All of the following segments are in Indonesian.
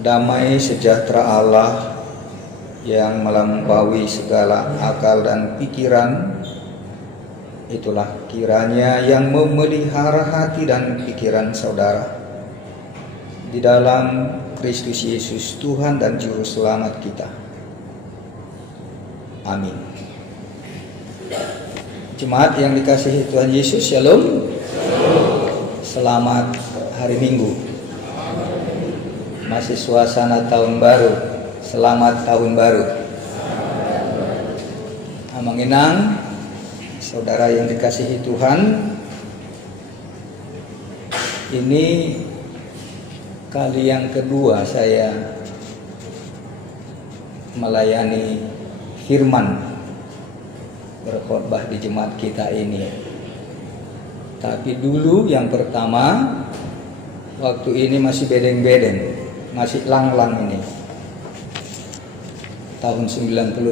Damai sejahtera Allah yang melampaui segala akal dan pikiran, itulah kiranya yang memelihara hati dan pikiran saudara di dalam Kristus Yesus Tuhan dan Juru Selamat kita. Amin. Jemaat yang dikasihi Tuhan Yesus, Shalom. Selamat hari Minggu. Masih suasana tahun baru. Selamat tahun baru. Amanginang, saudara yang dikasihi Tuhan, ini kali yang kedua saya melayani firman, berkhotbah di jemaat kita ini. Tapi dulu yang pertama, waktu ini masih bedeng-bedeng, masih lang-lang ini. Tahun 98.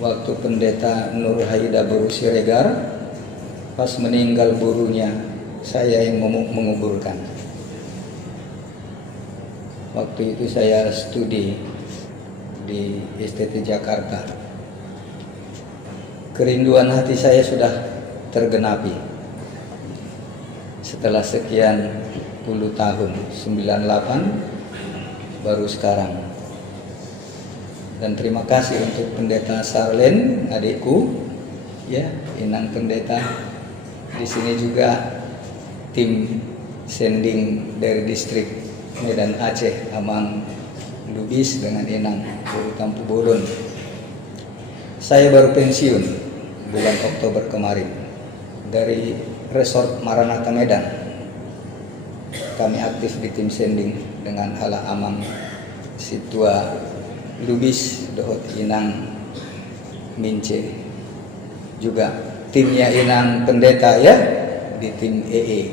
Waktu pendeta Nur Haida Boru Siregar, pas meninggal gurunya, saya yang menguburkan. Waktu itu saya studi di STT Jakarta. Kerinduan hati saya sudah tergenapi setelah sekian puluh tahun, 98 baru sekarang. Dan terima kasih untuk pendeta Sarlen, adikku, ya, inang pendeta. Di sini juga tim sending dari distrik Medan Aceh, Amang Lubis dengan inang Guru Tampu Bolon. Saya baru pensiun bulan Oktober kemarin dari Resort Maranatha Medan. Kami aktif di tim sending dengan Hala Amang Situa Lubis Dohot Inang Mince, juga timnya Inang pendeta ya di tim EE.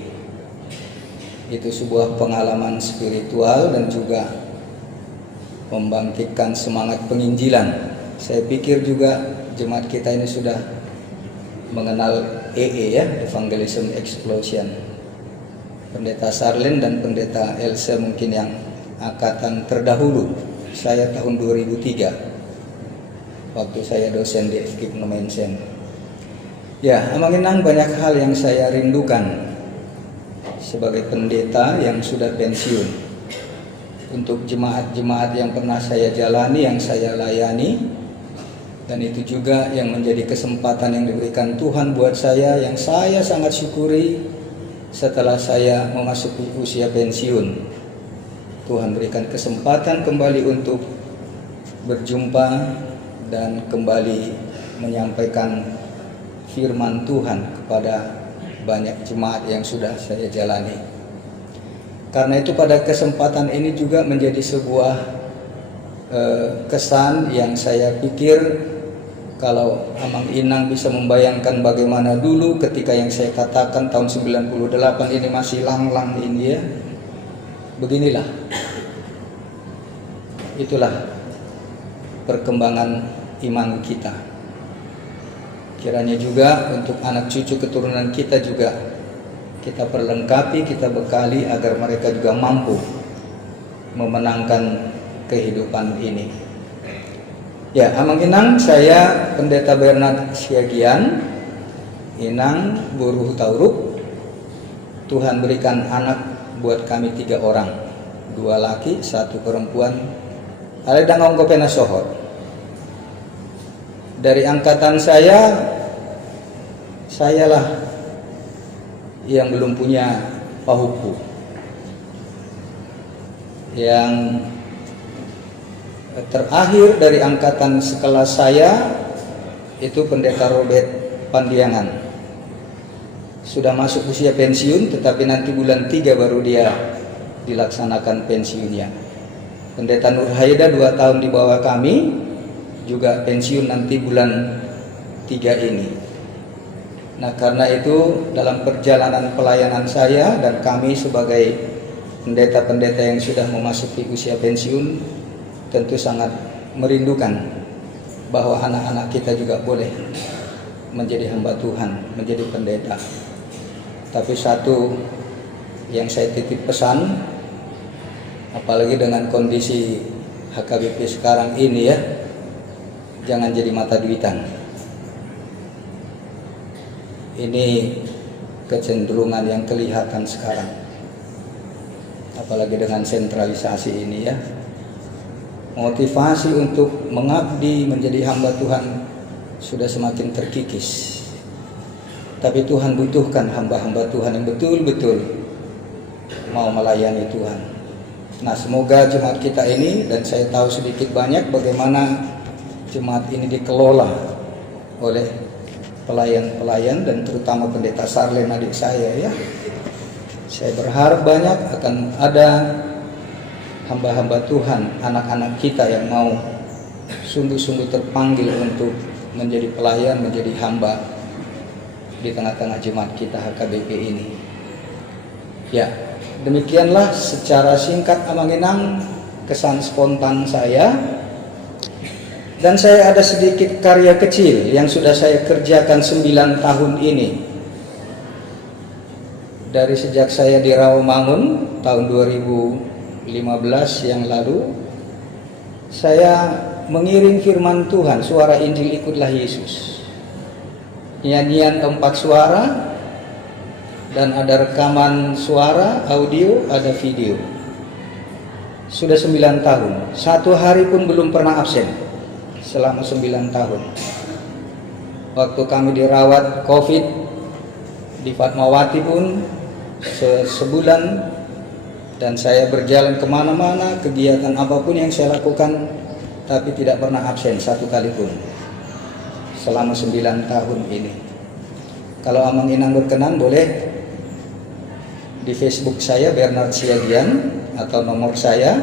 Itu sebuah pengalaman spiritual dan juga membangkitkan semangat penginjilan. Saya pikir juga jemaat kita ini sudah mengenal EE ya, Evangelism Explosion. Pendeta Sarlen dan pendeta Elsa mungkin yang angkatan terdahulu. Saya tahun 2003 waktu saya dosen di FKIP Nomensen. Ya, amanginang banyak hal yang saya rindukan sebagai pendeta yang sudah pensiun. Untuk jemaat-jemaat yang pernah saya jalani, yang saya layani, dan itu juga yang menjadi kesempatan yang diberikan Tuhan buat saya, yang saya sangat syukuri setelah saya memasuki usia pensiun. Tuhan berikan kesempatan kembali untuk berjumpa dan kembali menyampaikan firman Tuhan kepada banyak jemaat yang sudah saya jalani. Karena itu pada kesempatan ini juga menjadi sebuah kesan yang saya pikir kalau Amang Inang bisa membayangkan bagaimana dulu ketika yang saya katakan tahun 98 ini masih lang-lang ini ya. Beginilah, itulah perkembangan iman kita. Kiranya juga untuk anak cucu keturunan kita juga kita perlengkapi, kita bekali agar mereka juga mampu memenangkan kehidupan ini. Ya, Amang Inang, saya Pendeta Bernard Siagian, Inang Buruh Tauruk. Tuhan berikan anak buat kami 3 orang, 2 laki, 1 perempuan. Ada dangong kopena sohor. Dari angkatan sayalah yang belum punya pahupu. Yang terakhir dari angkatan sekelas saya itu Pendeta Robert Pandiangan. Sudah masuk usia pensiun, tetapi nanti bulan 3 baru dia dilaksanakan pensiunnya. Pendeta Nur Haida 2 tahun di bawah kami, juga pensiun nanti bulan 3 ini. Nah, karena itu dalam perjalanan pelayanan saya dan kami sebagai pendeta-pendeta yang sudah memasuki usia pensiun, tentu sangat merindukan bahwa anak-anak kita juga boleh menjadi hamba Tuhan, menjadi pendeta. Tapi satu yang saya titip pesan Apalagi dengan kondisi HKBP sekarang ini ya, jangan jadi mata duitan. Ini kecenderungan yang kelihatan sekarang. Apalagi dengan sentralisasi ini ya. Motivasi untuk mengabdi menjadi hamba Tuhan sudah semakin terkikis. Tapi Tuhan butuhkan hamba-hamba Tuhan yang betul-betul mau melayani Tuhan. Nah, semoga jemaat kita ini, dan saya tahu sedikit banyak bagaimana jemaat ini dikelola oleh pelayan-pelayan dan terutama pendeta Sarlen adik saya ya. Saya berharap banyak akan ada hamba-hamba Tuhan, anak-anak kita yang mau sungguh-sungguh terpanggil untuk menjadi pelayan, menjadi hamba di tengah-tengah jemaat kita HKBP ini. Ya, demikianlah secara singkat Amanginang kesan spontan saya. Dan saya ada sedikit karya kecil yang sudah saya kerjakan 9 tahun ini. Dari sejak saya di Rawamangun tahun 2015 yang lalu, saya mengiring firman Tuhan, suara Injil ikutlah Yesus. Nyanyian 4 suara, dan ada rekaman suara, audio, ada video. Sudah 9 tahun, satu hari pun belum pernah absen selama 9 tahun. Waktu kami dirawat COVID di Fatmawati pun sebulan, dan saya berjalan kemana-mana, kegiatan apapun yang saya lakukan, tapi tidak pernah absen satu kali pun selama 9 tahun ini. Kalau Amanginang berkenan, boleh di Facebook saya Bernard Siagian, atau nomor saya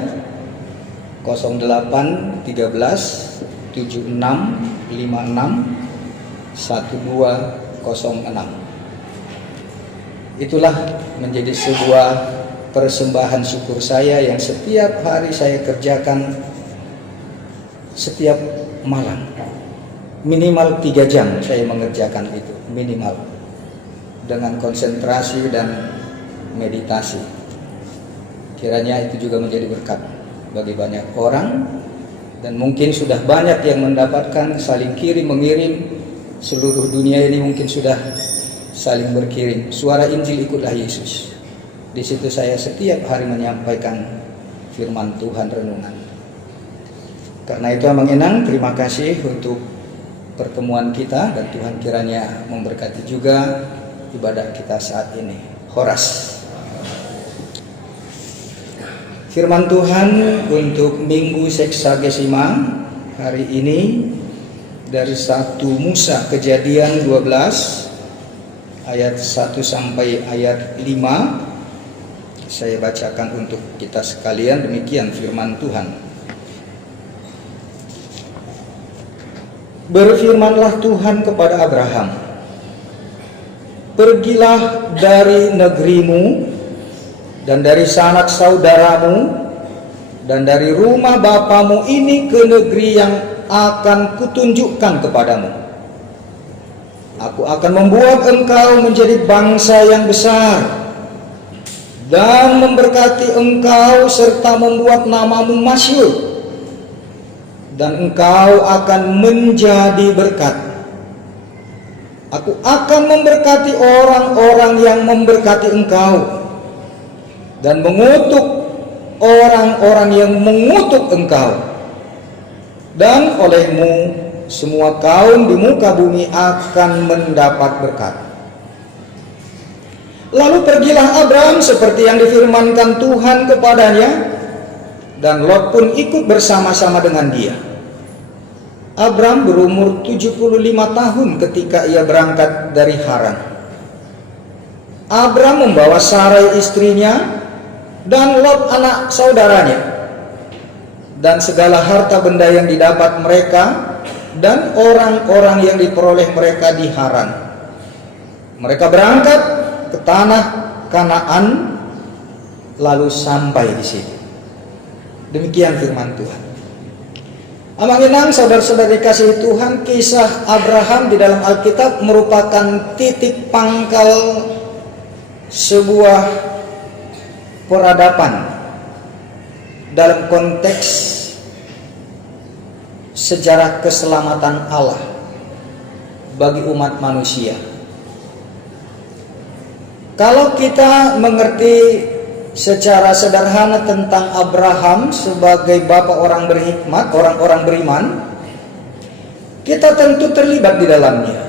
08 13 76 56 1206. Itulah menjadi sebuah persembahan syukur saya yang setiap hari saya kerjakan setiap malam. Minimal 3 jam saya mengerjakan itu, minimal, dengan konsentrasi dan meditasi. Kiranya itu juga menjadi berkat bagi banyak orang. Dan mungkin sudah banyak yang mendapatkan, saling kirim mengirim. Seluruh dunia ini mungkin sudah saling berkirim. Suara Injil ikutlah Yesus. Di situ saya setiap hari menyampaikan firman Tuhan renungan. Karena itu Amanginang, terima kasih untuk pertemuan kita, dan Tuhan kiranya memberkati juga ibadah kita saat ini. Horas. Firman Tuhan untuk Minggu Seksagesima hari ini dari 1 Musa Kejadian 12 ayat 1 sampai ayat 5. Saya bacakan untuk kita sekalian. Demikian firman Tuhan. Berfirmanlah Tuhan kepada Abraham, "Pergilah dari negerimu dan dari sanak saudaramu dan dari rumah bapamu ini ke negeri yang akan kutunjukkan kepadamu. Aku akan membuat engkau menjadi bangsa yang besar dan memberkati engkau serta membuat namamu masyhur, dan engkau akan menjadi berkat. Aku akan memberkati orang-orang yang memberkati engkau dan mengutuk orang-orang yang mengutuk engkau. Dan olehmu semua kaum di muka bumi akan mendapat berkat." Lalu pergilah Abram seperti yang difirmankan Tuhan kepadanya, dan Lot pun ikut bersama-sama dengan dia. Abram berumur 75 tahun ketika ia berangkat dari Haran. Abram membawa Sarai istrinya dan Lot anak saudaranya, dan segala harta benda yang didapat mereka dan orang-orang yang diperoleh mereka di Haran. Mereka berangkat ke tanah Kanaan lalu sampai di sini. Demikian firman Tuhan. Amanginang, saudara-saudara dikasihi Tuhan, kisah Abraham di dalam Alkitab merupakan titik pangkal sebuah peradaban dalam konteks sejarah keselamatan Allah bagi umat manusia. Kalau kita mengerti secara sederhana tentang Abraham sebagai bapak orang berhikmat, orang-orang beriman, kita tentu terlibat di dalamnya.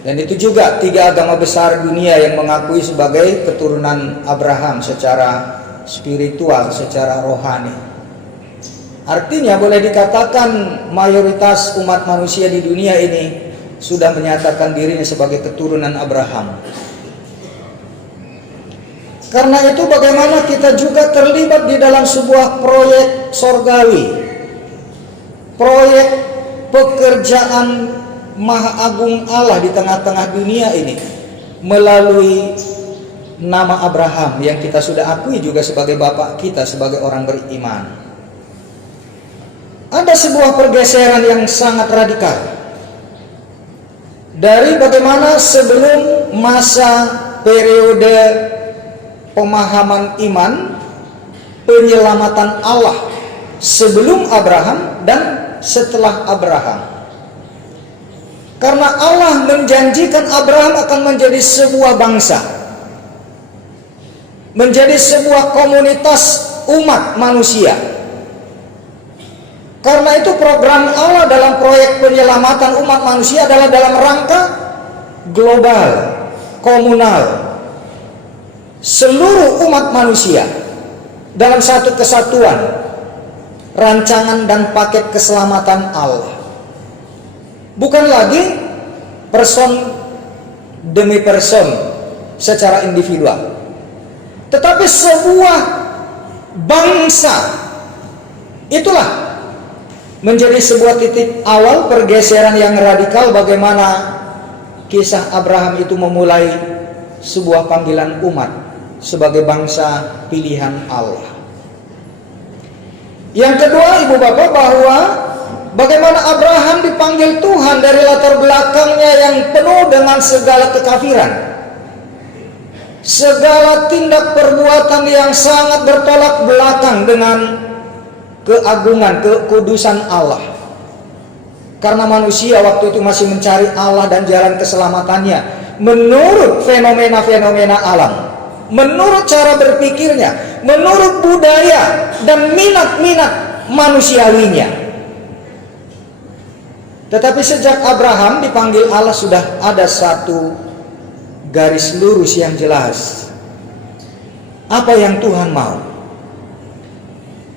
Dan itu juga 3 agama besar dunia yang mengakui sebagai keturunan Abraham secara spiritual, secara rohani. Artinya boleh dikatakan mayoritas umat manusia di dunia ini sudah menyatakan dirinya sebagai keturunan Abraham. Karena itu bagaimana kita juga terlibat di dalam sebuah proyek sorgawi, proyek pekerjaan Maha Agung Allah di tengah-tengah dunia ini melalui nama Abraham yang kita sudah akui juga sebagai bapak kita sebagai orang beriman. Ada sebuah pergeseran yang sangat radikal dari bagaimana sebelum masa periode pemahaman iman penyelamatan Allah sebelum Abraham dan setelah Abraham. Karena Allah menjanjikan Abraham akan menjadi sebuah bangsa, menjadi sebuah komunitas umat manusia. Karena itu program Allah dalam proyek penyelamatan umat manusia adalah dalam rangka global, komunal. Seluruh umat manusia dalam satu kesatuan rancangan dan paket keselamatan Allah. Bukan lagi person demi person secara individual, tetapi sebuah bangsa. Itulah menjadi sebuah titik awal pergeseran yang radikal bagaimana kisah Abraham itu memulai sebuah panggilan umat sebagai bangsa pilihan Allah. Yang kedua, ibu bapak, bahwa bagaimana Abraham dipanggil Tuhan dari latar belakangnya yang penuh dengan segala kekafiran, segala tindak perbuatan yang sangat bertolak belakang dengan keagungan, kekudusan Allah. Karena manusia waktu itu masih mencari Allah dan jalan keselamatannya menurut fenomena-fenomena alam, menurut cara berpikirnya, menurut budaya dan minat-minat manusiawinya. Tetapi sejak Abraham dipanggil Allah sudah ada satu garis lurus yang jelas. Apa yang Tuhan mau?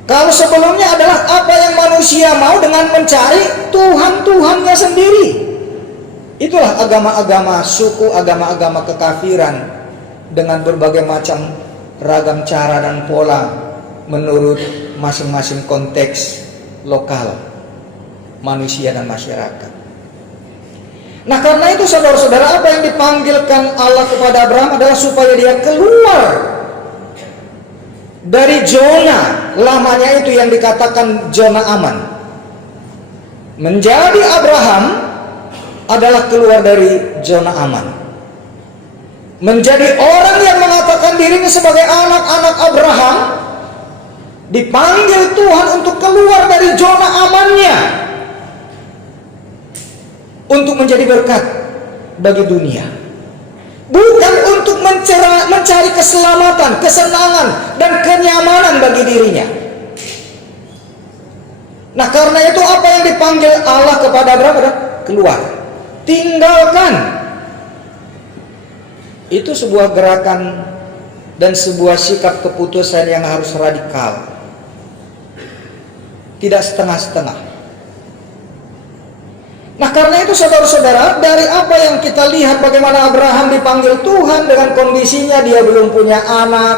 Kalau sebelumnya adalah apa yang manusia mau dengan mencari Tuhan-Tuhannya sendiri. Itulah agama-agama suku, agama-agama kekafiran dengan berbagai macam ragam cara dan pola menurut masing-masing konteks lokal manusia dan masyarakat. Nah, karena itu saudara-saudara, apa yang dipanggilkan Allah kepada Abraham adalah supaya dia keluar dari zona lamanya itu yang dikatakan zona aman. Menjadi Abraham adalah keluar dari zona aman. Menjadi orang yang mengatakan dirinya sebagai anak-anak Abraham, dipanggil Tuhan untuk keluar dari zona amannya, untuk menjadi berkat bagi dunia. Bukan untuk mencari keselamatan, kesenangan, dan kenyamanan bagi dirinya. Nah, karena itu apa yang dipanggil Allah kepada Abraham adalah keluar, tinggalkan. Itu sebuah gerakan dan sebuah sikap keputusan yang harus radikal, tidak setengah-setengah. Nah, karena itu saudara-saudara, dari apa yang kita lihat bagaimana Abraham dipanggil Tuhan dengan kondisinya dia belum punya anak,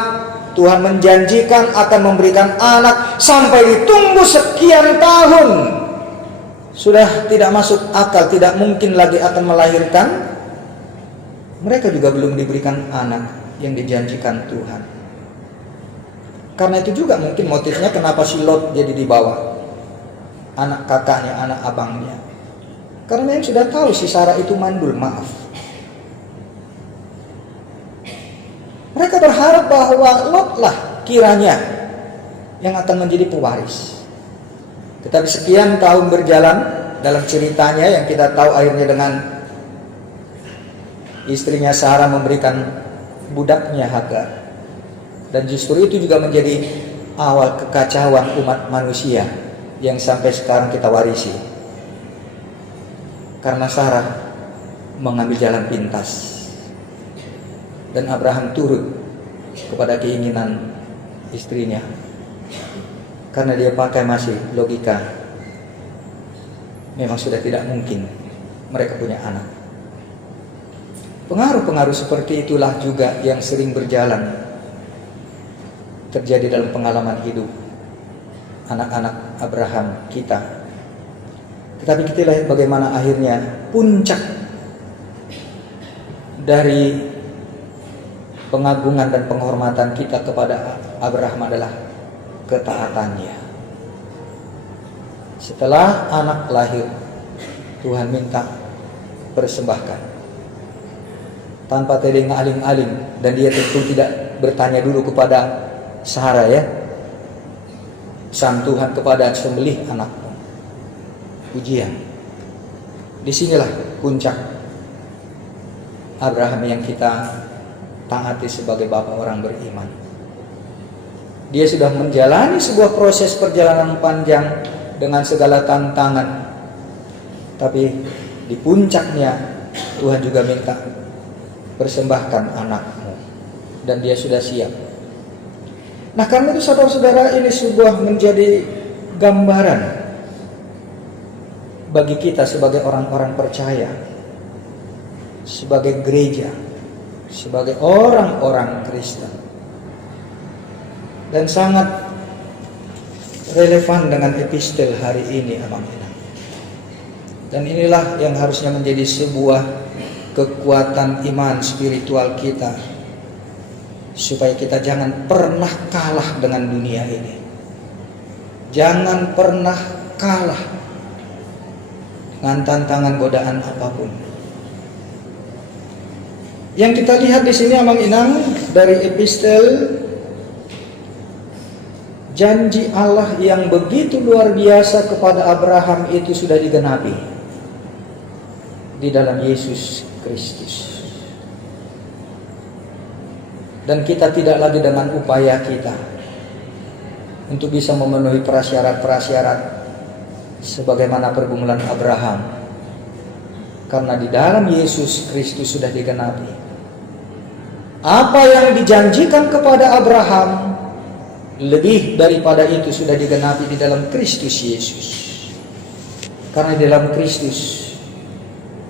Tuhan menjanjikan akan memberikan anak sampai ditunggu sekian tahun, sudah tidak masuk akal, tidak mungkin lagi akan melahirkan. Mereka juga belum diberikan anak yang dijanjikan Tuhan. Karena itu juga mungkin motifnya kenapa si Lot jadi dibawa, anak kakaknya, anak abangnya. Karena yang sudah tahu si Sarah itu mandul, maaf. Mereka berharap bahwa Lotlah kiranya yang akan menjadi pewaris. Tetapi sekian tahun berjalan dalam ceritanya yang kita tahu akhirnya dengan istrinya Sarah memberikan budaknya Hagar. Dan justru itu juga menjadi awal kekacauan umat manusia yang sampai sekarang kita warisi. Karena Sarah mengambil jalan pintas. Dan Abraham turut kepada keinginan istrinya. Karena dia pakai masih logika. Memang sudah tidak mungkin mereka punya anak. Pengaruh-pengaruh seperti itulah juga yang sering berjalan terjadi dalam pengalaman hidup anak-anak Abraham kita. Tetapi kita lihat bagaimana akhirnya puncak dari pengagungan dan penghormatan kita kepada Abraham adalah ketaatannya. Setelah anak lahir, Tuhan minta persembahkan tanpa telinga aling-aling, dan dia tentu tidak bertanya dulu kepada Sarah ya, sang Tuhan, kepada sembelih anakmu. Pujian. Disinilah puncak Abraham yang kita taati sebagai bapak orang beriman. Dia sudah menjalani sebuah proses perjalanan panjang dengan segala tantangan. Tapi di puncaknya Tuhan juga minta persembahkan anakmu. Dan dia sudah siap. Nah, karena itu saudara-saudara, ini sebuah menjadi gambaran bagi kita sebagai orang-orang percaya, sebagai gereja, sebagai orang-orang Kristen, dan sangat relevan dengan epistel hari ini, abang-abang. Dan inilah yang harusnya menjadi sebuah kekuatan iman spiritual kita, supaya kita jangan pernah kalah dengan dunia ini, jangan pernah kalah dengan tantangan godaan apapun. Yang kita lihat di sini, Amang Inang, dari epistel, janji Allah yang begitu luar biasa kepada Abraham itu sudah digenapi di dalam Yesus Kristus. Dan kita tidak lagi dengan upaya kita untuk bisa memenuhi prasyarat-prasyarat sebagaimana pergumulan Abraham, karena di dalam Yesus Kristus sudah digenapi. Apa yang dijanjikan kepada Abraham, lebih daripada itu sudah digenapi di dalam Kristus Yesus. Karena di dalam Kristus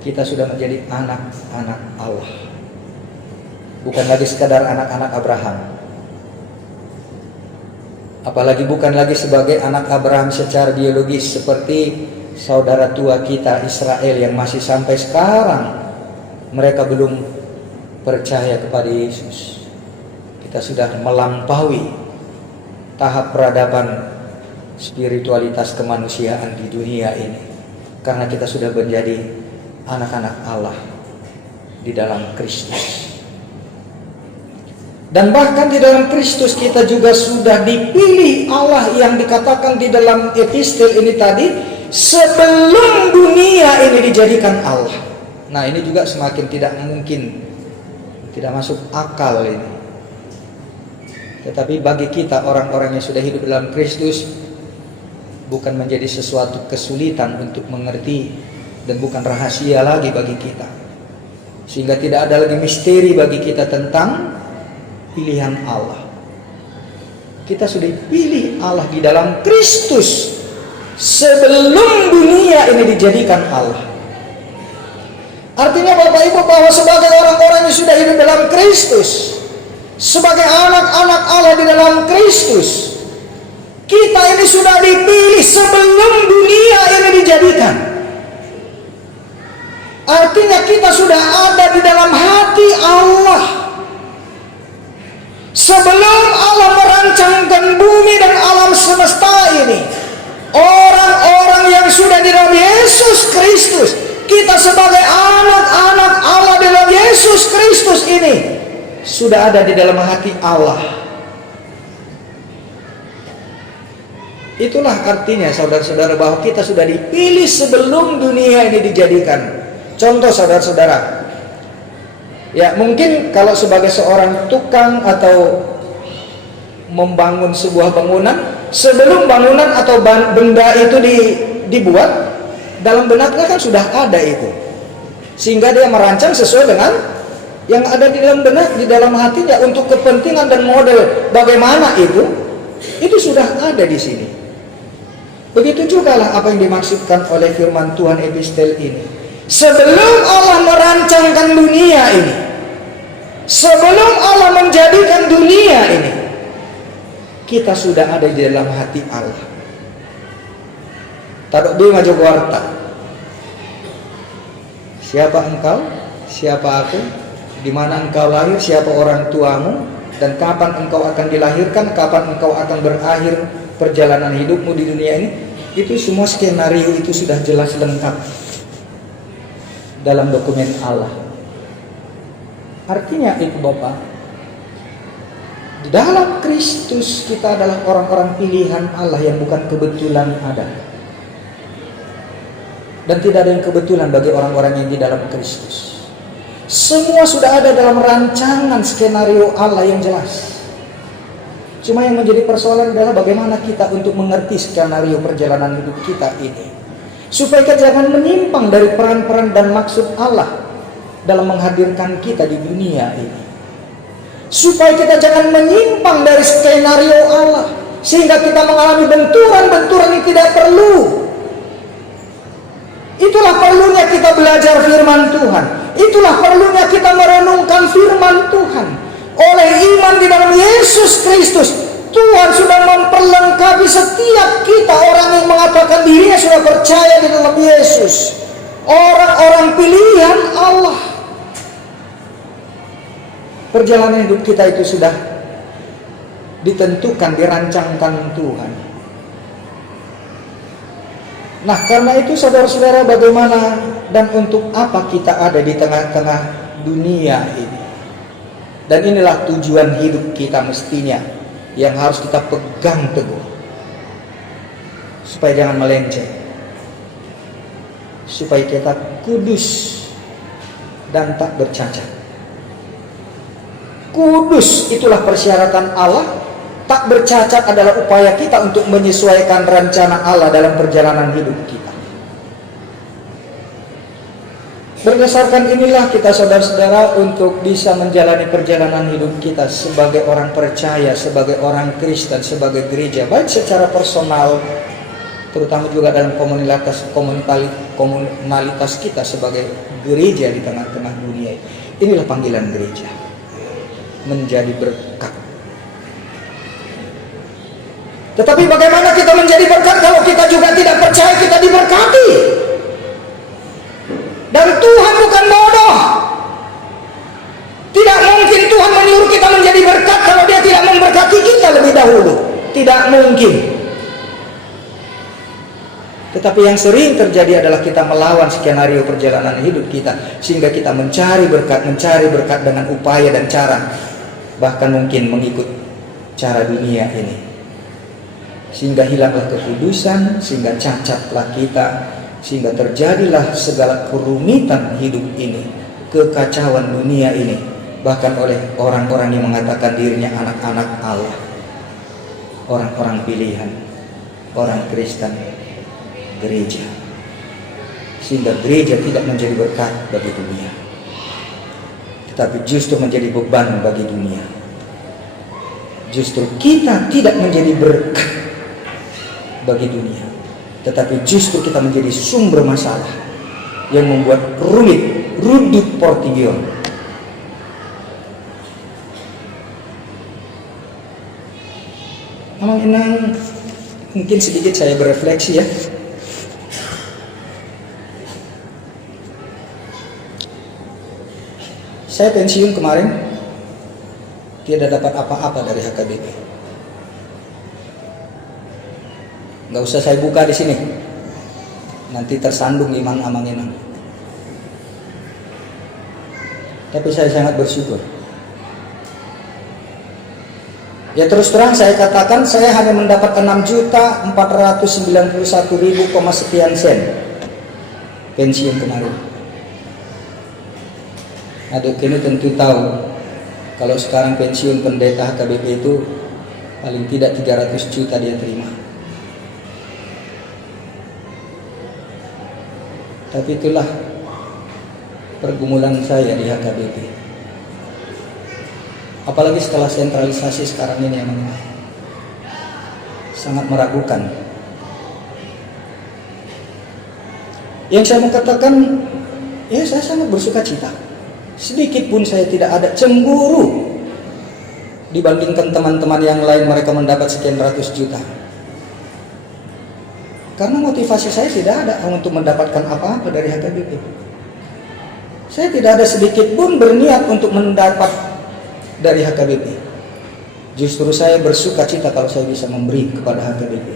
kita sudah menjadi anak-anak Allah. Bukan lagi sekadar anak-anak Abraham. Apalagi bukan lagi sebagai anak Abraham secara biologis seperti saudara tua kita Israel yang masih sampai sekarang mereka belum percaya kepada Yesus. Kita sudah melampaui tahap peradaban spiritualitas kemanusiaan di dunia ini, karena kita sudah menjadi anak-anak Allah di dalam Kristus. Dan bahkan di dalam Kristus kita juga sudah dipilih Allah, yang dikatakan di dalam epistel ini tadi, sebelum dunia ini dijadikan Allah. Nah, ini juga semakin tidak mungkin, tidak masuk akal ini. Tetapi bagi kita orang-orang yang sudah hidup dalam Kristus, bukan menjadi sesuatu kesulitan untuk mengerti, dan bukan rahasia lagi bagi kita, sehingga tidak ada lagi misteri bagi kita tentang pilihan Allah. Kita sudah dipilih Allah di dalam Kristus sebelum dunia ini dijadikan Allah. Artinya Bapak Ibu, bahwa sebagai orang-orang yang sudah hidup dalam Kristus, sebagai anak-anak Allah di dalam Kristus, kita ini sudah dipilih sebelum dunia ini dijadikan. Artinya kita sudah ada di dalam hati Allah. Sebelum Allah merancangkan bumi dan alam semesta ini, orang-orang yang sudah di dalam Yesus Kristus, kita sebagai anak-anak Allah di dalam Yesus Kristus ini sudah ada di dalam hati Allah. Itulah artinya saudara-saudara bahwa kita sudah dipilih sebelum dunia ini dijadikan. Contoh saudara-saudara, ya mungkin kalau sebagai seorang tukang atau membangun sebuah bangunan, sebelum bangunan atau benda itu dibuat, dalam benaknya kan sudah ada itu, sehingga dia merancang sesuai dengan yang ada di dalam benak, di dalam hatinya, untuk kepentingan dan model bagaimana itu sudah ada di sini. Begitu juga lah apa yang dimaksudkan oleh firman Tuhan epistel ini. Sebelum Allah merancangkan dunia ini, sebelum Allah menjadikan dunia ini, kita sudah ada di dalam hati Allah. Tadok di Majowarta. Siapa engkau? Siapa aku? Di mana engkau lahir? Siapa orang tuamu? Dan kapan engkau akan dilahirkan? Kapan engkau akan berakhir perjalanan hidupmu di dunia ini? Itu semua skenario itu sudah jelas lengkap dalam dokumen Allah. Artinya itu Bapak, di dalam Kristus kita adalah orang-orang pilihan Allah yang bukan kebetulan ada. Dan tidak ada yang kebetulan bagi orang-orang yang di dalam Kristus. Semua sudah ada dalam rancangan skenario Allah yang jelas. Cuma yang menjadi persoalan adalah bagaimana kita untuk mengerti skenario perjalanan hidup kita ini, supaya kita jangan menyimpang dari peran-peran dan maksud Allah dalam menghadirkan kita di dunia ini. Supaya kita jangan menyimpang dari skenario Allah, sehingga kita mengalami benturan-benturan yang tidak perlu. Itulah perlunya kita belajar firman Tuhan. Itulah perlunya kita merenungkan firman Tuhan. Oleh iman di dalam Yesus Kristus, Tuhan sudah memperlengkapi setiap kita, orang yang mengatakan dirinya sudah percaya di dalam Yesus. Orang-orang pilihan Allah. Perjalanan hidup kita itu sudah ditentukan, dirancangkan Tuhan. Nah, karena itu saudara-saudara, bagaimana dan untuk apa kita ada di tengah-tengah dunia ini? Dan inilah tujuan hidup kita mestinya yang harus kita pegang teguh, supaya jangan melenceng, supaya kita kudus dan tak bercacat. Kudus itulah persyaratan Allah. Tak bercacat adalah upaya kita untuk menyesuaikan rencana Allah dalam perjalanan hidup kita. Berdasarkan inilah kita saudara-saudara untuk bisa menjalani perjalanan hidup kita sebagai orang percaya, sebagai orang Kristen, sebagai gereja, baik secara personal, terutama juga dalam komunalitas kita sebagai gereja di tengah-tengah dunia. Inilah panggilan gereja, menjadi berkat. Tetapi bagaimana kita menjadi berkat kalau kita juga tidak percaya kita diberkati? Dan Tuhan bukan bodoh. Tidak mungkin Tuhan menyuruh kita menjadi berkat kalau Dia tidak memberkati kita lebih dahulu. Tidak mungkin. Tetapi yang sering terjadi adalah kita melawan skenario perjalanan hidup kita, sehingga kita mencari berkat dengan upaya dan cara, bahkan mungkin mengikut cara dunia ini. Sehingga hilanglah kekudusan, sehingga cacatlah kita, sehingga terjadilah segala kerumitan hidup ini, kekacauan dunia ini, bahkan oleh orang-orang yang mengatakan dirinya anak-anak Allah, orang-orang pilihan, orang Kristen, gereja. Sehingga gereja tidak menjadi berkat bagi dunia, tetapi justru menjadi beban bagi dunia. Justru kita tidak menjadi berkat bagi dunia, tetapi justru kita menjadi sumber masalah yang membuat rumit, rudit portigion. Memang mungkin sedikit saya berefleksi ya. Saya pensiun kemarin, tidak dapat apa-apa dari HKBP. Nggak usah saya buka di sini, nanti tersandung Imam Amanginang. Tapi saya sangat bersyukur Ya terus terang saya katakan, saya hanya mendapat 6.491.000, sekian sen pensiun kemarin. Aduk ini tentu tahu kalau sekarang pensiun pendeta HKBP itu paling tidak 300 juta dia terima. Tapi itulah pergumulan saya di HKBP. Apalagi setelah sentralisasi sekarang ini memang sangat meragukan. Yang saya mau katakan, ya saya sangat bersuka cita. Sedikit pun saya tidak ada cemburu dibandingkan teman-teman yang lain, mereka mendapat sekian ratus juta. Karena motivasi saya tidak ada untuk mendapatkan apa-apa dari HKBP. Saya tidak ada sedikit pun berniat untuk mendapat dari HKBP. Justru saya bersuka cita kalau saya bisa memberi kepada HKBP,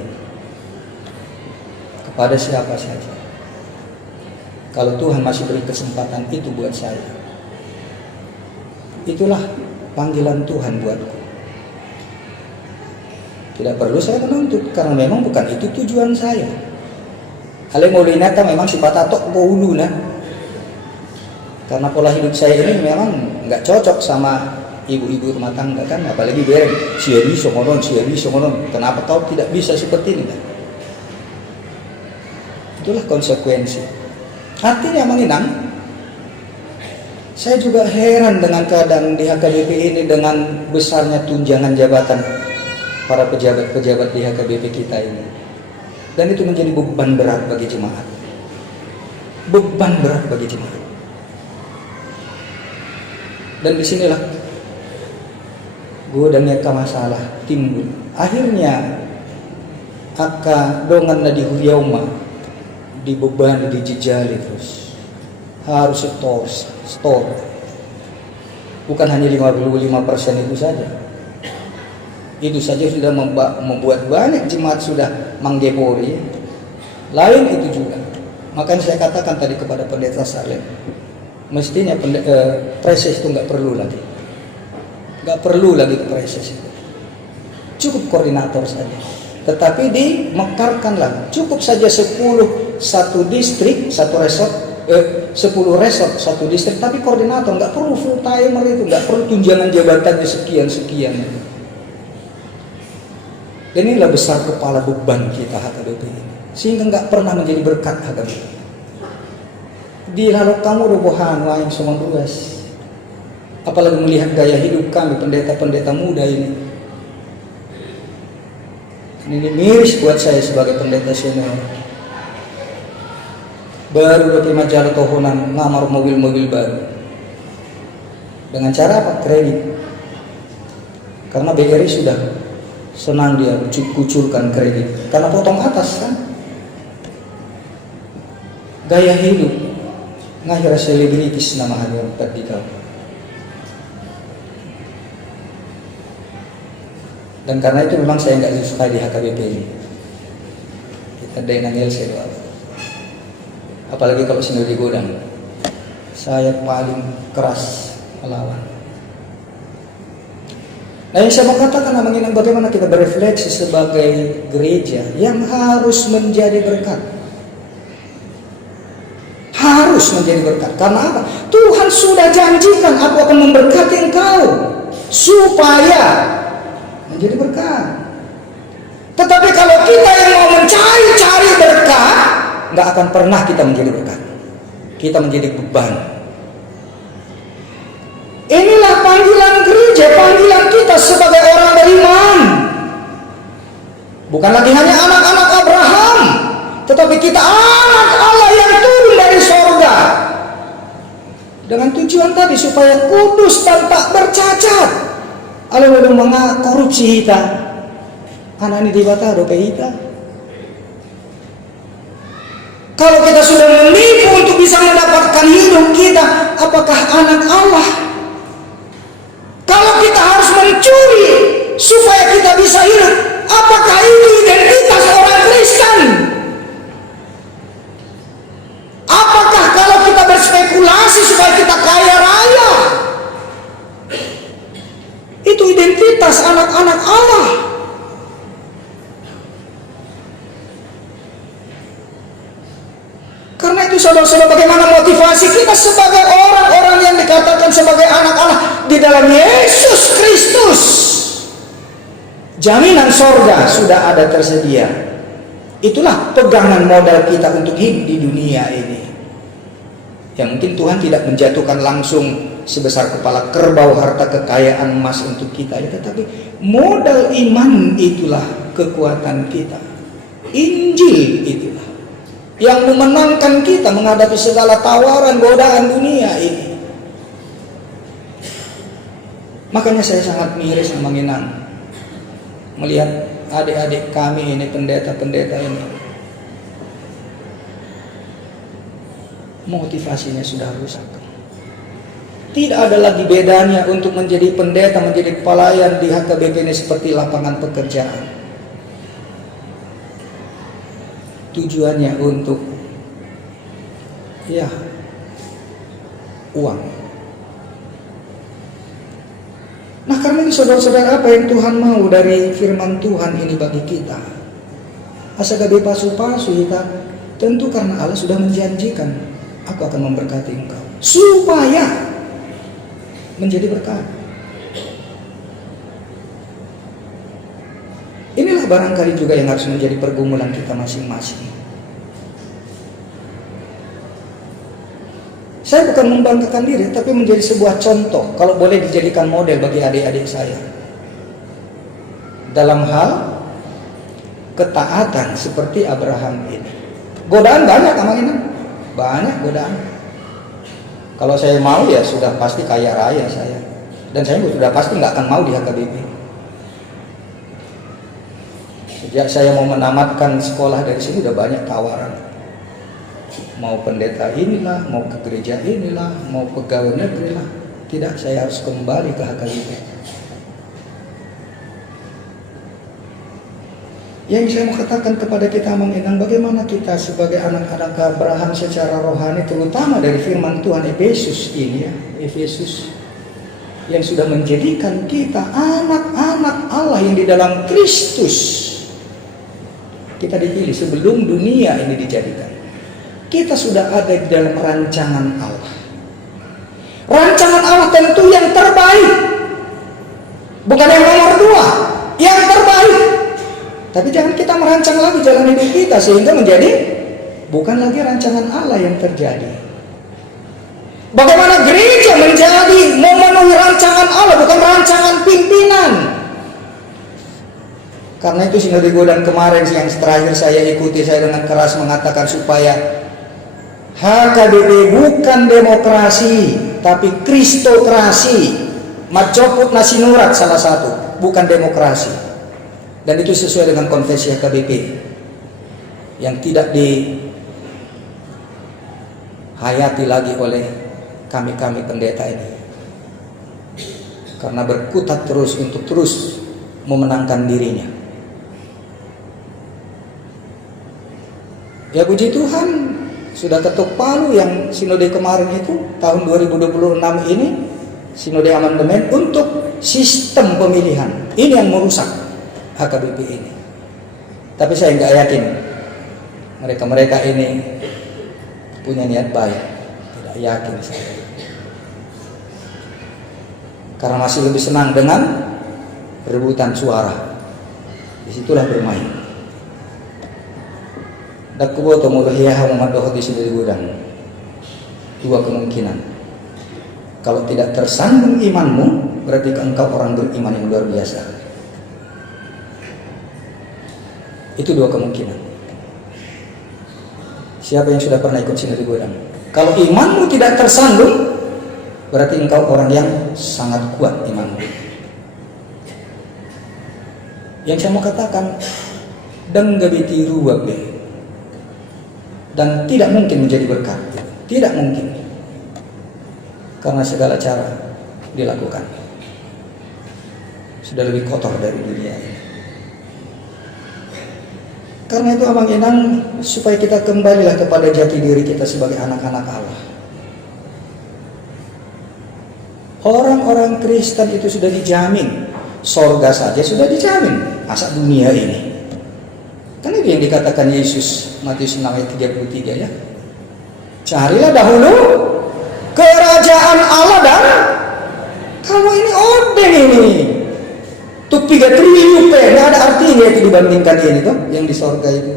kepada siapa saja. Kalau Tuhan masih beri kesempatan itu buat saya, itulah panggilan Tuhan buatku. Tidak perlu saya menuntut, karena memang bukan itu tujuan saya. Ale molinata memang sifat atok boulu nah. Karena pola hidup saya ini memang nggak cocok sama ibu-ibu rumah tangga kan, apalagi bereng siari somonon. Kenapa kau tidak bisa seperti ini kan? Itulah konsekuensi. Artinya menginang. Saya juga heran dengan keadaan di HKBP ini, dengan besarnya tunjangan jabatan para pejabat-pejabat di HKBP kita ini. Dan itu menjadi beban berat bagi jemaat. Beban berat bagi jemaat. Dan disinilah gue dan nyata masalah timbul. Akhirnya aka dongan na dihuyauma, dibebani, dijejali terus. Harus store. Bukan hanya 55% itu saja. Itu saja sudah membuat banyak jemaat sudah manggepori. Lain itu juga. Makanya saya katakan tadi kepada pendeta Sarlen, mestinya preses itu nggak perlu lagi. Nggak perlu lagi preses itu. Cukup koordinator saja. Tetapi dimekarkanlah. Cukup saja 10 satu distrik, satu resort, 10 resort satu distrik, tapi koordinator, nggak perlu full timer itu, nggak perlu tunjangan jabatannya sekian. Dan inilah besar kepala beban kita HKBP ini, sehingga nggak pernah menjadi berkat HKBP. Di lalu kamu robohan yang semua luas, apalagi melihat gaya hidup kami pendeta-pendeta muda ini miris buat saya sebagai pendeta senior. Baru dapat majalah tahunan, ngamar mobil-mobil baru. Dengan cara apa? Kredit. Karena BRI sudah senang dia kucurkan kredit. Karena potong atas kan. Gaya hidup. Ngahira selebritis nama hanya tadi kau. Dan karena itu memang saya nggak suka di HKBP ini. Kita denangil saya doa. Apalagi kalau sendiri godang, saya paling keras melawan. Nah, yang saya mau katakan mengenai bagaimana kita berefleksi sebagai gereja yang harus menjadi berkat. Harus menjadi berkat. Karena apa? Tuhan sudah janjikan, aku akan memberkati engkau supaya menjadi berkat. Tetapi kalau kita yang mau mencari-cari berkat, nggak akan pernah kita menjadi berkat. Kita menjadi beban. Inilah panggilan gereja, panggilan kita sebagai orang beriman. Bukan lagi hanya anak-anak Abraham, tetapi kita anak Allah yang turun dari sorga. Dengan tujuan tadi supaya kudus dan tak bercacat. Kalau belum korupsi kita, anak ini dibata dope kita. Kalau kita sudah menipu untuk bisa mendapatkan hidup kita, apakah anak Allah? Kalau kita harus mencuri supaya kita bisa hidup, apakah ini identitas orang Kristen? Apakah kalau kita berspekulasi supaya kita kaya raya, itu identitas anak-anak Allah? saudara-saudara, bagaimana motivasi kita sebagai orang-orang yang dikatakan sebagai anak Allah di dalam Yesus Kristus. Jaminan sorga sudah ada tersedia. Itulah pegangan modal kita untuk hidup di dunia ini. Yang mungkin Tuhan tidak menjatuhkan langsung sebesar kepala kerbau harta kekayaan emas untuk kita, ya, tetapi modal iman itulah kekuatan kita. Injil itulah yang memenangkan kita menghadapi segala tawaran godaan dunia ini. Makanya saya sangat miris dan menginang melihat adik-adik kami ini, pendeta-pendeta ini, motivasinya sudah rusak. Tidak ada lagi bedanya untuk menjadi pendeta, menjadi pelayan di HKBP ini seperti lapangan pekerjaan. Tujuannya untuk uang. Nah, karena ini saudara-saudara, apa yang Tuhan mau dari firman Tuhan ini bagi kita? Asagabe pasu-pasu kita, tentu karena Allah sudah menjanjikan, aku akan memberkati engkau supaya menjadi berkat. Inilah barangkali juga yang harus menjadi pergumulan kita masing-masing. Saya bukan membanggakan diri, tapi menjadi sebuah contoh, kalau boleh dijadikan model bagi adik-adik saya. Dalam hal ketaatan seperti Abraham ini. Godaan banyak ini, banyak godaan. Kalau saya mau ya sudah pasti kaya raya saya. Dan saya sudah pasti nggak akan mau di HKBP. Sejak saya mau menamatkan sekolah dari sini udah banyak tawaran. Mau pendeta inilah, mau ke gereja inilah, mau pegawai negeri lah. Tidak, saya harus kembali ke HKBP. Yang saya mau katakan kepada kita menginang, bagaimana kita sebagai anak-anak Abraham secara rohani, terutama dari firman Tuhan Efesus ini ya, Efesus, yang sudah menjadikan kita anak-anak Allah yang di dalam Kristus. Kita dipilih sebelum dunia ini dijadikan. Kita sudah ada di dalam rancangan Allah. Rancangan Allah tentu yang terbaik. Bukan yang nomor 2, yang terbaik. Tapi jangan kita merancang lagi jalan hidup kita sehingga menjadi bukan lagi rancangan Allah yang terjadi. Bagaimana gereja menjadi memenuhi rancangan Allah, bukan rancangan pimpinan. Karena itu sinode godaan kemarin yang terakhir saya ikuti, saya dengan keras mengatakan supaya HKBP bukan demokrasi, tapi kristokrasi. Macoput nasinurat salah satu, bukan demokrasi. Dan itu sesuai dengan konvensi HKBP yang tidak dihayati lagi oleh kami-kami pendeta ini. Karena berkutat terus untuk terus memenangkan dirinya. Ya puji Tuhan, sudah ketuk palu yang sinode kemarin itu tahun 2026 ini, sinode amandemen untuk sistem pemilihan. Ini yang merusak HKBP ini. Tapi saya nggak yakin mereka-mereka ini punya niat baik. Tidak yakin saya. Karena masih lebih senang dengan rebutan suara. Disitulah bermain. Dakuboto mulahiyaha memadoh di sinode godaan. 2 kemungkinan. Kalau tidak tersandung imanmu, berarti engkau orang beriman yang luar biasa. Itu 2 kemungkinan. Siapa yang sudah pernah ikut sinode godaan? Kalau imanmu tidak tersandung, berarti engkau orang yang sangat kuat imanmu. Yang saya mau katakan, denggabiti ruwabe. Dan tidak mungkin menjadi berkat. Tidak mungkin. Karena segala cara dilakukan. Sudah lebih kotor dari dunia ini. Karena itu Abang Inang, supaya kita kembalilah kepada jati diri kita sebagai anak-anak Allah. Orang-orang Kristen itu sudah dijamin. Sorga saja sudah dijamin. Masa dunia ini? Kan itu yang dikatakan Yesus Matius 6 ayat 33 ya. Carilah dahulu kerajaan Allah dan kalau ini odeng ini tuh 3 triliun nggak ada artinya itu dibandingkan ini tuh yang di sorga itu.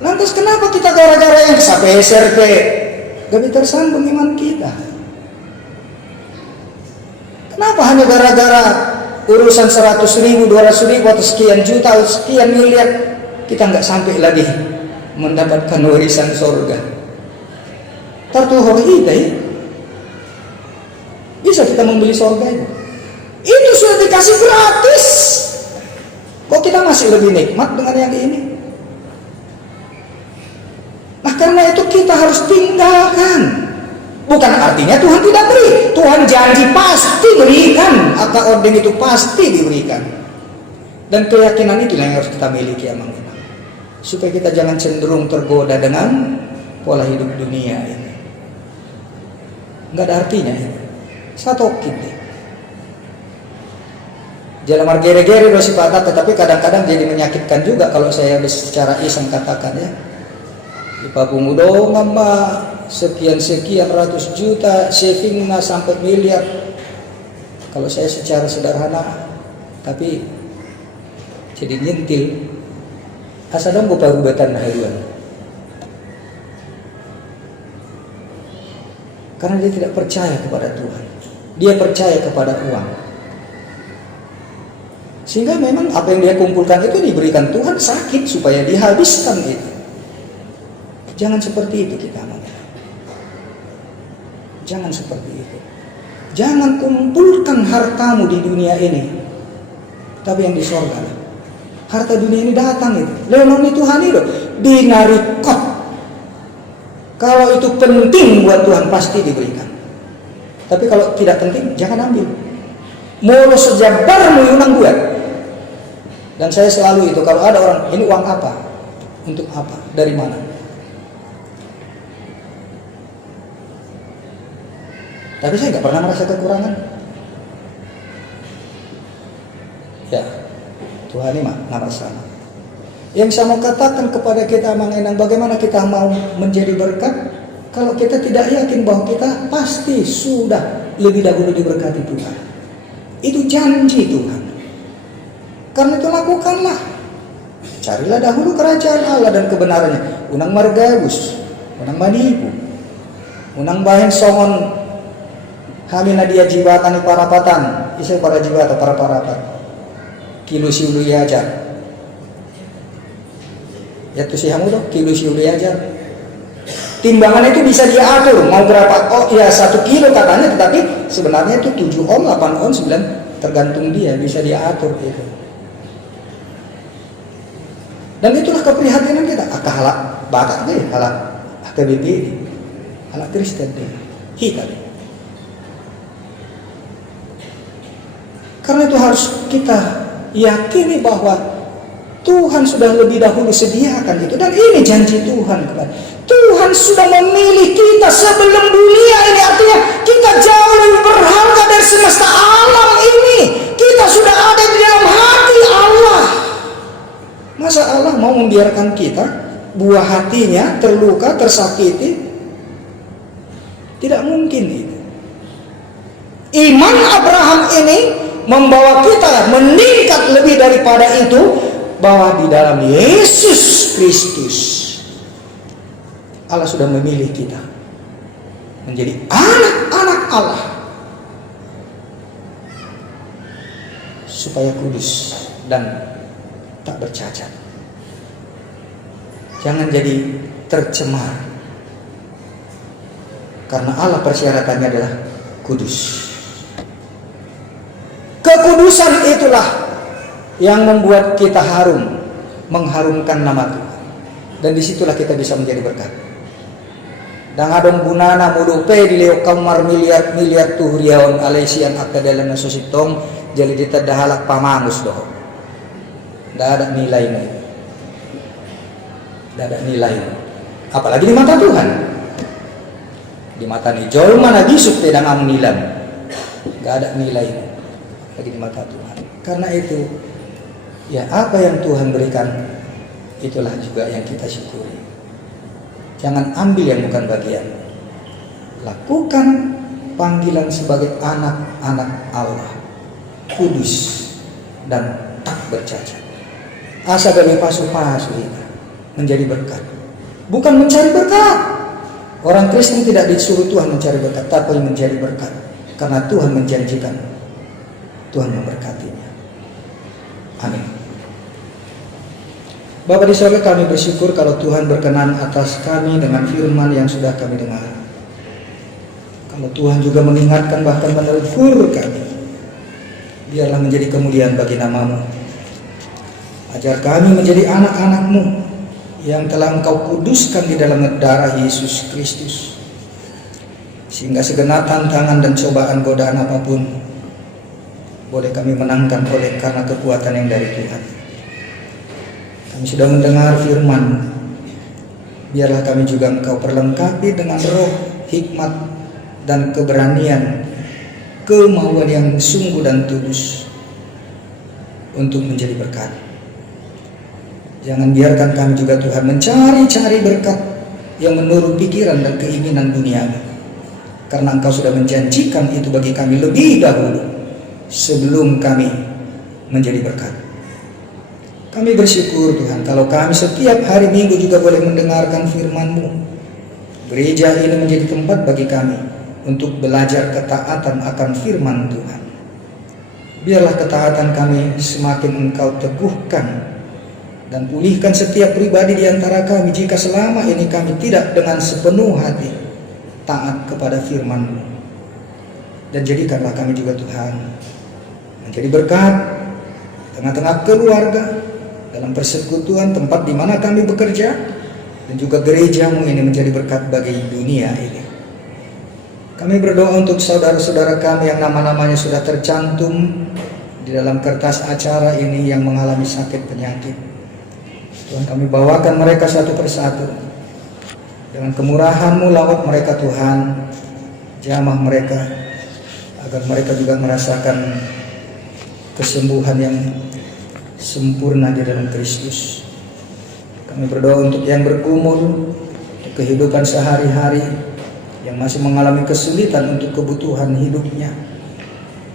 Lantas kenapa kita gara-gara yang sampai SRP gak bisa tersambung iman kita? Kenapa hanya gara-gara urusan 100.000, 200.000 atau sekian juta atau sekian miliar kita nggak sampai lagi mendapatkan warisan sorga? Tartuh kita ya. Bisa kita membeli sorga itu sudah dikasih gratis. Kok kita masih lebih nikmat dengan yang ini? Nah karena itu kita harus tinggalkan. Bukan artinya Tuhan tidak beri. Tuhan janji pasti berikan. Akal ordeng itu pasti diberikan. Dan keyakinan itu yang harus kita miliki emang. Supaya kita jangan cenderung tergoda dengan pola hidup dunia ini. Nggak ada artinya ya. Satu kita. Jalan gere-gere dosi patah, tetapi kadang-kadang jadi menyakitkan juga kalau saya secara iseng katakan ya. Di Papua dong mbak sekian ratus juta saving sampai miliar. Kalau saya secara sederhana, tapi jadi nyentil. Asa dong buka rubatan haluan. Karena dia tidak percaya kepada Tuhan. Dia percaya kepada uang. Sehingga memang apa yang dia kumpulkan itu diberikan Tuhan sakit supaya dihabiskan itu. Jangan seperti itu kita mau. Jangan seperti itu. Jangan kumpulkan hartamu di dunia ini, tapi yang di sorga. Harta dunia ini datang itu. Lenon itu Tuhan itu dinarikot. Kalau itu penting buat Tuhan pasti diberikan. Tapi kalau tidak penting jangan ambil. Mau sejabar mau yunang buat. Dan saya selalu itu kalau ada orang ini uang apa? Untuk apa? Dari mana? Tapi saya nggak pernah merasa kekurangan. Ya, Tuhan ini mah merasa. Yang saya mau katakan kepada kita mengenang bagaimana kita mau menjadi berkat, kalau kita tidak yakin bahwa kita pasti sudah lebih dahulu diberkati Tuhan. Itu janji Tuhan. Karena itu lakukanlah. Carilah dahulu kerajaan Allah dan kebenarannya. Unang margabus, unang manipu, unang bahen songon. Kami nadia jibatan para patan, isai para jibata para parapat. Kilo si ulu ajar. Ya tuh si hamu dong, kilo si ulu ajar. Timbangan itu bisa diatur, mau berapa? Oh ya 1 kilo katanya, tetapi sebenarnya itu 7 on, 8 on, 9 tergantung dia, bisa diatur itu. Dan itulah keprihatinan kita. Akah halak batak deh, halak AKBP, halak Kristen deh, kita deh. Karena itu harus kita yakini bahwa Tuhan sudah lebih dahulu sediakan itu. Dan ini janji Tuhan kepada Tuhan sudah memilih kita sebelum dunia ini. Artinya kita jauh lebih berharga dari semesta alam ini. Kita sudah ada di dalam hati Allah. Masa Allah mau membiarkan kita buah hatinya terluka, tersakiti? Tidak mungkin itu. Iman Abraham ini membawa kita meningkat lebih daripada itu, bahwa di dalam Yesus Kristus Allah sudah memilih kita menjadi anak-anak Allah supaya kudus dan tak bercacat. Jangan jadi tercemar, karena Allah persyaratannya adalah kudus. Kekudusan itulah yang membuat kita harum, mengharumkan nama Tuhan. Dan disitulah kita bisa menjadi berkat. Dan adong gunana mulupe di leo kamar miliar tuhriaon alesian akadalan nasusitong jadi kita dahalak pamangus doh. Tidak ada nilainya. Tidak ada nilai. Apalagi di mata Tuhan. Di mata ni jol mana bisuk pedang amnilan. Tidak ada nilainya lagi di mata Tuhan. Karena itu, ya apa yang Tuhan berikan itulah juga yang kita syukuri. Jangan ambil yang bukan bagian. Lakukan panggilan sebagai anak-anak Allah, kudus dan tak bercacat. Asa kami pasu-pasu menjadi berkat, bukan mencari berkat. Orang Kristen tidak disuruh Tuhan mencari berkat, tapi menjadi berkat, karena Tuhan menjanjikan Tuhan memberkatinya. Amin. Bapa di sorga, kami bersyukur kalau Tuhan berkenan atas kami dengan firman yang sudah kami dengar. Kalau Tuhan juga mengingatkan bahkan menegur kami, biarlah menjadi kemuliaan bagi nama-Mu. Ajar kami menjadi anak-anak-Mu yang telah Engkau kuduskan di dalam darah Yesus Kristus, sehingga segenap tantangan dan cobaan godaan apapun boleh kami menangkan oleh karena kekuatan yang dari Tuhan. Kami sudah mendengar firman, biarlah kami juga Engkau perlengkapi dengan roh, hikmat, dan keberanian, kemauan yang sungguh dan tulus untuk menjadi berkat. Jangan biarkan kami juga Tuhan mencari-cari berkat yang menurut pikiran dan keinginan duniawi, karena Engkau sudah menjanjikan itu bagi kami lebih dahulu sebelum kami menjadi berkat. Kami bersyukur Tuhan kalau kami setiap hari Minggu juga boleh mendengarkan firman-Mu. Gereja ini menjadi tempat bagi kami untuk belajar ketaatan akan firman Tuhan. Biarlah ketaatan kami semakin Engkau teguhkan dan pulihkan setiap pribadi di antara kami jika selama ini kami tidak dengan sepenuh hati taat kepada firman-Mu. Dan jadikanlah kami juga Tuhan menjadi berkat tengah-tengah keluarga, dalam persekutuan tempat di mana kami bekerja, dan juga gereja-Mu ini menjadi berkat bagi dunia ini. Kami berdoa untuk saudara-saudara kami yang nama-namanya sudah tercantum di dalam kertas acara ini yang mengalami sakit penyakit. Tuhan, kami bawakan mereka satu persatu. Dengan kemurahan-Mu lawat mereka Tuhan, jamah mereka, agar mereka juga merasakan kesembuhan yang sempurna di dalam Kristus. Kami berdoa untuk yang bergumul, untuk kehidupan sehari-hari, yang masih mengalami kesulitan untuk kebutuhan hidupnya.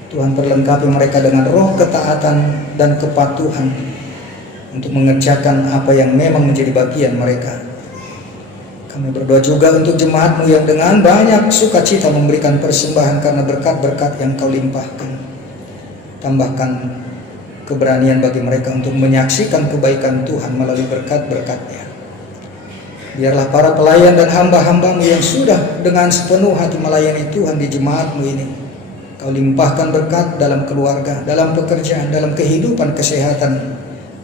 Tuhan, perlengkapi mereka dengan roh ketaatan dan kepatuhan untuk mengerjakan apa yang memang menjadi bagian mereka. Kami berdoa juga untuk jemaat-Mu yang dengan banyak sukacita memberikan persembahan karena berkat-berkat yang Kau limpahkan. Tambahkan keberanian bagi mereka untuk menyaksikan kebaikan Tuhan melalui berkat-berkat-Nya. Biarlah para pelayan dan hamba-hamba-Mu yang sudah dengan sepenuh hati melayani Tuhan di jemaat-Mu ini, Kau limpahkan berkat dalam keluarga, dalam pekerjaan, dalam kehidupan, kesehatan,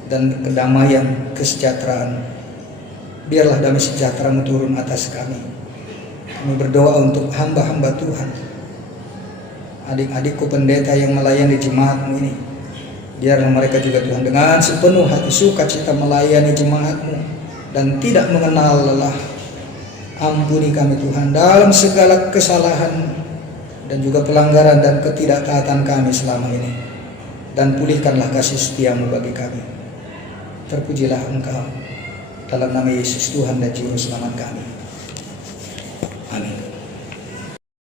dan kedamaian, kesejahteraan. Biarlah damai sejahtera-Mu turun atas kami. Kami berdoa untuk hamba-hamba Tuhan, adik-adikku pendeta yang melayani jemaat-Mu ini. Biarlah mereka juga Tuhan dengan sepenuh hati sukacita melayani jemaat-Mu dan tidak mengenal lelah. Ampuni kami Tuhan dalam segala kesalahan dan juga pelanggaran dan ketidaktaatan kami selama ini, dan pulihkanlah kasih setia-Mu bagi kami. Terpujilah Engkau dalam nama Yesus Tuhan dan Juru Selamat kami.